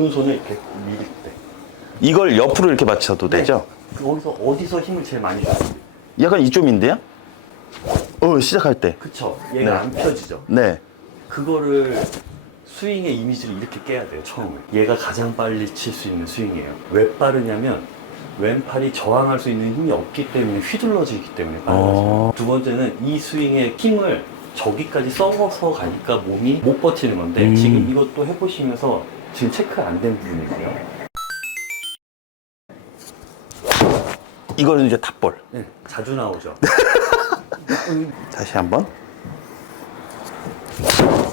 오른손을 이렇게 밀 때. 이걸 옆으로 이렇게 맞춰도 되죠? 그 거기서 어디서 힘을 제일 많이 줘요? 약간 이쪽인데요? 어, 시작할 때. 그쵸. 얘가 네. 안 펴지죠. 네. 그거를 스윙의 이미지를 이렇게 깨야 돼요, 처음에. 얘가 가장 빨리 칠 수 있는 스윙이에요. 왜 빠르냐면, 왼팔이 저항할 수 있는 힘이 없기 때문에 휘둘러지기 때문에 거죠. 어. 두 번째는 이 스윙의 힘을 저기까지 썩어서 가니까 몸이 못 버티는 건데, 음. 지금 이것도 해보시면서 지금 체크 안 된 부분이고요. 이거는 이제 탑볼. 네, 자주 나오죠. 다시 한번.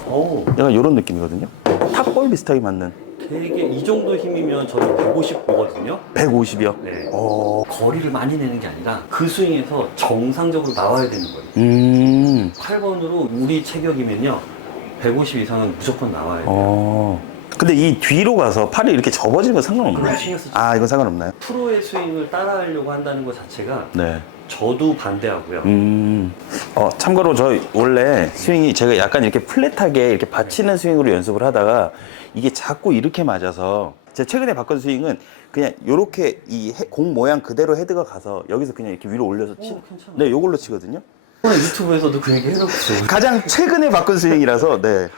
오, 약간 이런 느낌이거든요. 탑볼 비슷하게 맞는. 되게 이 정도 힘이면 저는 150 보거든요. 150이요. 네. 어. 거리를 많이 내는 게 아니라 그 스윙에서 정상적으로 나와야 되는 거예요. 음. 8번으로 우리 체격이면요. 150 이상은 무조건 나와야 돼요. 어. 근데 이 뒤로 가서 팔이 이렇게 접어지는 건 상관없나요? 그건 신경 쓰지 아, 이건 상관없나요? 프로의 스윙을 따라하려고 한다는 것 자체가 네. 저도 반대하고요. 음. 어, 참고로 저 원래 스윙이 제가 약간 이렇게 플랫하게 이렇게 받치는 스윙으로 연습을 하다가 이게 자꾸 이렇게 맞아서 제가 최근에 바꾼 스윙은 그냥 요렇게 이 공 모양 그대로 헤드가 가서 여기서 그냥 이렇게 위로 올려서 치. 오, 괜찮아. 네, 요걸로 치거든요. 오늘 유튜브에서도 그 얘기 해놓죠. 가장 최근에 바꾼 스윙이라서 네.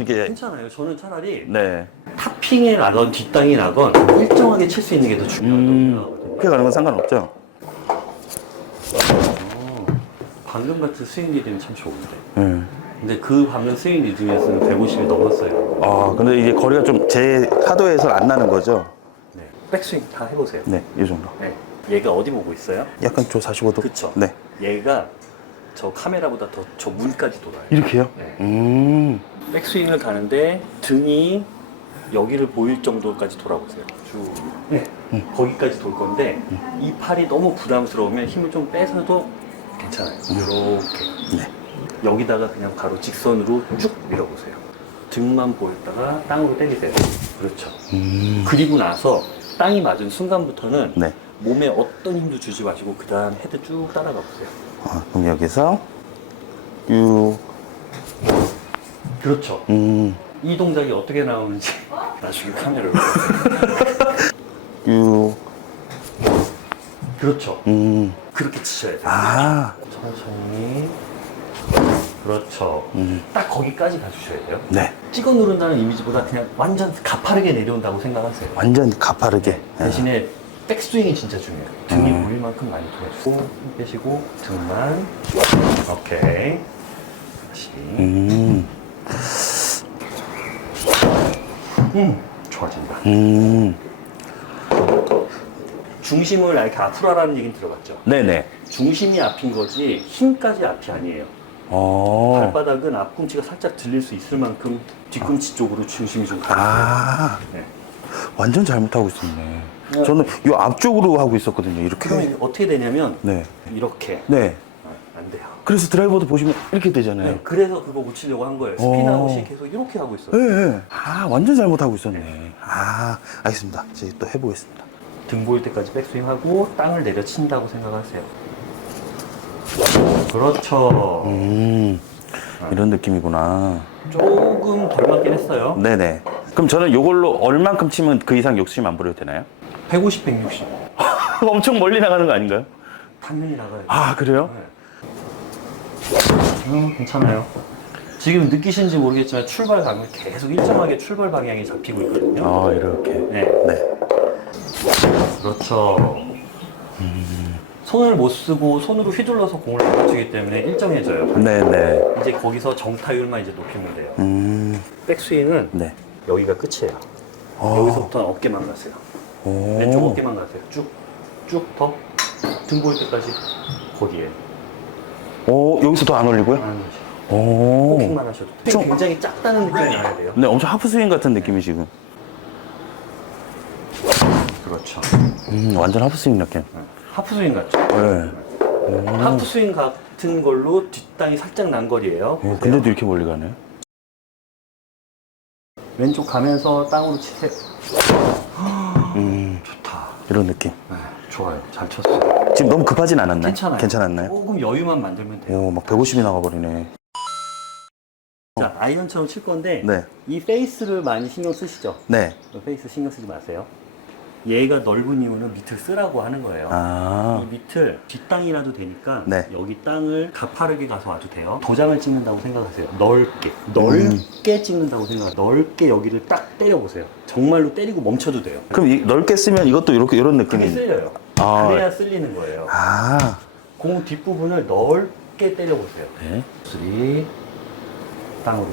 이게 괜찮아요. 저는 차라리 네. 탑핑에 나건 뒷땅이 나건 일정하게 칠 수 있는 게 더 중요하다고 음. 생각하거든요. 그렇게 가는 건 상관없죠. 어, 방금 같은 스윙 리듬이 참 좋은데. 네. 근데 그 방금 스윙 리듬에서는 150이 넘었어요. 아, 근데 이게 거리가 좀 제 하도에서 안 나는 거죠. 네. 백스윙 다 해보세요. 네, 이 정도. 네. 얘가 어디 보고 있어요? 약간 저 45도. 그쵸. 네. 얘가 저 카메라보다 더 저 문까지 돌아요. 이렇게요? 네. 음. 백스윙을 가는데 등이 여기를 보일 정도까지 돌아보세요. 쭉. 네. 거기까지 돌 건데 이 팔이 너무 부담스러우면 힘을 좀 빼서도 괜찮아요. 이렇게. 네. 여기다가 그냥 바로 직선으로 쭉 밀어보세요. 등만 보였다가 땅으로 때리세요. 그렇죠. 음. 그리고 나서 땅이 맞은 순간부터는 네. 몸에 어떤 힘도 주지 마시고 그 다음 헤드 쭉 따라가 보세요. 아, 그럼 여기서 쭉. 그렇죠. 음. 이 동작이 어떻게 나오는지 나중에 카메라로 쭉. 그렇죠. 음. 그렇게 치셔야 돼요. 아. 천천히. 그렇죠. 음. 딱 거기까지 가주셔야 돼요. 네. 찍어 누른다는 이미지보다 그냥 완전 가파르게 내려온다고 생각하세요. 완전 가파르게. 네. 대신에 백스윙이 진짜 중요해요. 등이 음. 보일 만큼 많이 힘 빼시고 등만 오케이 다시 음. 음 좋아진다. 음. 중심을 이렇게 앞으로 하라는 얘기는 들어봤죠. 네네. 중심이 앞인 거지 힘까지 앞이 아니에요. 어. 발바닥은 앞꿈치가 살짝 들릴 수 있을 만큼 뒤꿈치 쪽으로 중심이 좀 가요. 아. 네. 완전 잘못하고 있었네. 저는 이 앞쪽으로 하고 있었거든요. 이렇게. 어떻게 되냐면 네. 이렇게 네. 아. 그래서 드라이버도 보시면 이렇게 되잖아요. 네, 그래서 그거 고치려고 한 거예요. 어. 스피나웃이 계속 이렇게 하고 있어요. 네. 네. 아, 완전 잘못하고 있었네. 아, 알겠습니다. 이제 또 해보겠습니다. 등 보일 때까지 백스윙하고 땅을 내려친다고 생각하세요. 그렇죠. 음, 이런 느낌이구나. 조금 덜 맞긴 했어요. 네네. 그럼 저는 이걸로 얼만큼 치면 그 이상 욕심 안 부려도 되나요? 150, 160. 엄청 멀리 나가는 거 아닌가요? 당연히 나가요. 아, 그래요? 네. 음, 괜찮아요. 지금 느끼시는지 모르겠지만 출발 방향 계속 일정하게 출발 방향이 잡히고 있거든요. 아, 이렇게. 네, 네. 그렇죠. 손을 못 쓰고 손으로 휘둘러서 공을 못 맞추기 때문에 일정해져요. 네네. 이제 거기서 정타율만 이제 높이면 돼요. 음, 백스윙은 네. 여기가 끝이에요. 어. 여기서부터는 어깨만 가세요. 오. 왼쪽 어깨만 가세요. 쭉, 쭉 더. 등 보일 때까지 거기에. 오, 여기서 더 안 올리고요? 오. 포킹만 하셔도 돼요. 좀- 굉장히 작다는 느낌이 나야 돼요. 네, 엄청 하프 스윙 같은 느낌이 지금. 그렇죠. 음, 완전 하프 스윙 느낌. 하프 스윙 같죠? 네. 하프 스윙 같은 걸로 뒷땅이 살짝 난 거리예요. 어, 근데도 이렇게 멀리 가네. 왼쪽 가면서 땅으로 치세요. 음, 좋다. 이런 느낌. 네, 좋아요. 잘 쳤어요. 지금 너무 급하진 않았나요? 괜찮아요. 괜찮았나요? 조금 여유만 만들면 돼요. 오, 막 150이 나가버리네. 자, 아이언처럼 칠 건데 네. 이 페이스를 많이 신경 쓰시죠? 네. 페이스 신경 쓰지 마세요. 얘가 넓은 이유는 밑을 쓰라고 하는 거예요. 아. 이 밑을 뒷땅이라도 되니까 네. 여기 땅을 가파르게 가서 와도 돼요. 도장을 찍는다고 생각하세요. 넓게. 넓게 찍는다고 생각하세요. 넓게 여기를 딱 때려보세요. 정말로 때리고 멈춰도 돼요. 그럼 이, 넓게 쓰면 이것도 이렇게 이런 그게 느낌이. 쓸려요. 아. 그래야 쓸리는 거예요. 아. 공 뒷부분을 넓게 때려보세요. 네. 쓰리 땅으로.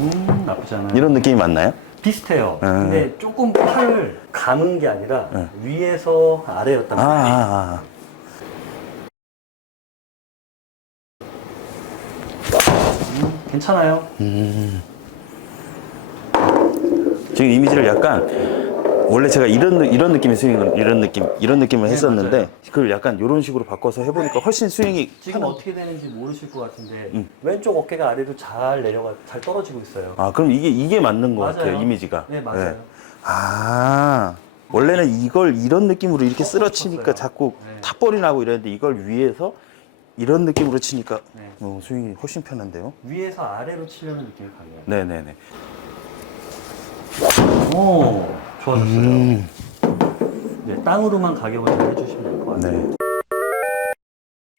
음, 나쁘지 않아요. 이런 느낌이 맞나요? 비슷해요. 음. 근데 조금 팔을 감은 게 아니라 네. 위에서 아래였단 아, 말이에요. 아, 아. 괜찮아요. 음. 지금 이미지를 약간 원래 제가 이런 느- 이런 느낌의 스윙을 이런 느낌 이런 느낌을 했었는데 맞아요. 그걸 약간 이런 식으로 바꿔서 해보니까 훨씬 스윙이 지금 편한- 어떻게 되는지 모르실 것 같은데 음. 왼쪽 어깨가 아래로 잘 내려가 잘 떨어지고 있어요. 아 그럼 이게 이게 맞는 것 맞아요. 같아요 이미지가 네 맞아요. 아 원래는 이걸 이런 느낌으로 이렇게 쓰러치니까 싶었어요. 자꾸 네. 탑볼이 나고 이랬는데 이걸 위에서 이런 느낌으로 치니까 네. 어, 스윙이 훨씬 편한데요 위에서 아래로 치려는 느낌이 강해요. 네네네 오 좋아졌어요. 음. 네, 땅으로만 가격을 좀 해주시면 될 것 같아요. 네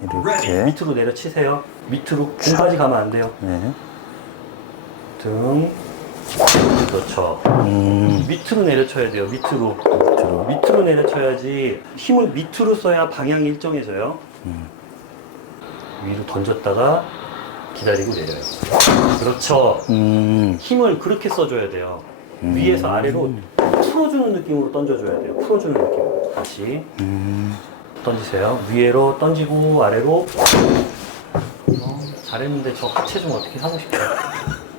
이렇게 밑으로 내려 치세요. 밑으로 등까지 가면 안 돼요. 네. 등 그렇죠. 음. 밑으로 내려쳐야 돼요. 밑으로. 밑으로. 밑으로 내려쳐야지 힘을 밑으로 써야 방향이 일정해져요. 음. 위로 던졌다가 기다리고 내려요. 그렇죠. 음. 힘을 그렇게 써줘야 돼요. 위에서 아래로 풀어주는 느낌으로 던져줘야 돼요. 풀어주는 느낌으로. 다시 음. 던지세요. 위로 던지고 아래로. 어, 잘했는데 저 하체 좀 어떻게 하고 싶어요.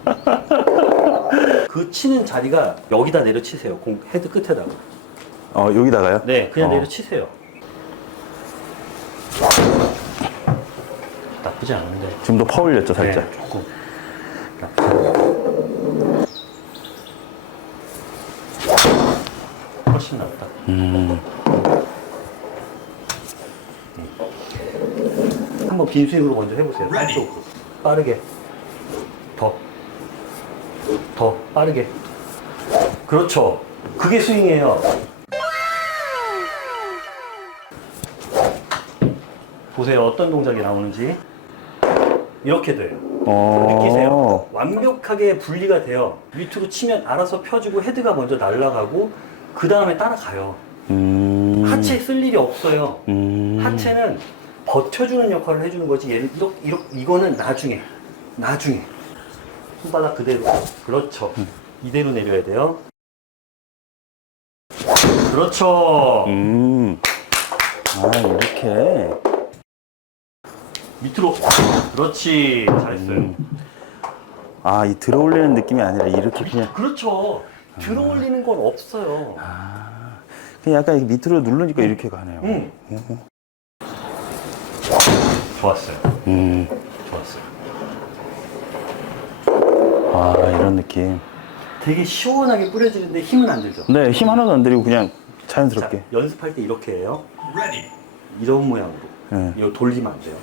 그 치는 자리가 여기다 내려치세요. 공 헤드 끝에다가. 어 여기다가요? 네, 그냥 어. 내려치세요. 나쁘지 않은데. 지금 더 퍼올렸죠 살짝 네, 조금. 나쁘지 않아요. 훨씬 낫다. 음. 한번 빈 스윙으로 먼저 해보세요. 한쪽으로. 빠르게. 더. 더 빠르게. 그렇죠. 그게 스윙이에요. 보세요. 어떤 동작이 나오는지. 이렇게 돼요. 어. 느끼세요? 완벽하게 분리가 돼요. 밑으로 치면 알아서 펴지고 헤드가 먼저 날아가고 그 다음에 따라가요. 음. 하체 쓸 일이 없어요. 음. 하체는 버텨주는 역할을 해주는 거지. 얘를 이렇게, 이렇게 이거는 나중에, 나중에 손바닥 그대로. 그렇죠. 이대로 내려야 돼요. 그렇죠. 음. 아 이렇게. 밑으로. 그렇지. 잘했어요. 아이 들어 올리는 느낌이 아니라 이렇게 그냥 그렇죠. 들어 올리는 건 없어요. 그냥 약간 이렇게 밑으로 누르니까 이렇게 가네요. 응. 좋았어요. 음. 좋았어요. 아 이런 느낌. 되게 시원하게 뿌려지는데 힘은 안 들죠. 네, 힘 하나도 안 들이고 그냥 자, 자연스럽게. 연습할 때 이렇게 해요. 이런 모양으로. 네. 이거 돌리면 안 돼요.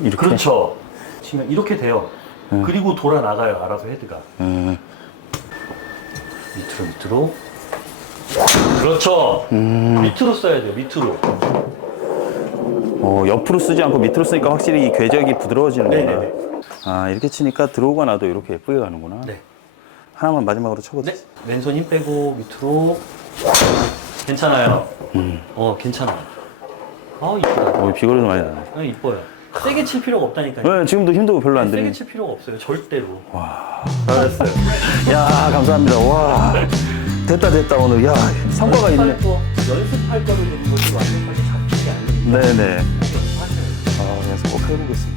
이렇게. 그렇죠. 치면 이렇게 돼요. 음. 그리고 돌아 나가요. 알아서 헤드가 음. 밑으로 밑으로. 그렇죠. 음. 밑으로 써야 돼요. 밑으로. 어, 옆으로 쓰지 않고 밑으로 쓰니까 확실히 이 궤적이 부드러워지는구나. 네네네. 아 이렇게 치니까 들어오고 나도 이렇게 예쁘게 가는구나. 네. 하나만 마지막으로 쳐보세요. 네. 왼손 힘 빼고 밑으로. 괜찮아요. 음. 어 괜찮아요. 아 이쁘다. 어, 비거리도 많이 나네. 어. 아 이뻐요. 세게 칠 필요가 없다니까요. 네, 지금도 힘도 별로 안 세게 들리네. 칠 필요가 없어요. 절대로. 와. 잘했어요. 야 감사합니다. 와. 됐다 됐다 오늘. 야 성과가 있네. 연습할 거, 연습할 거를 드린 거지 완벽하게 게 아니에요. 네네. 연습하셔야 돼요. 아 그래서 꼭 해보겠습니다.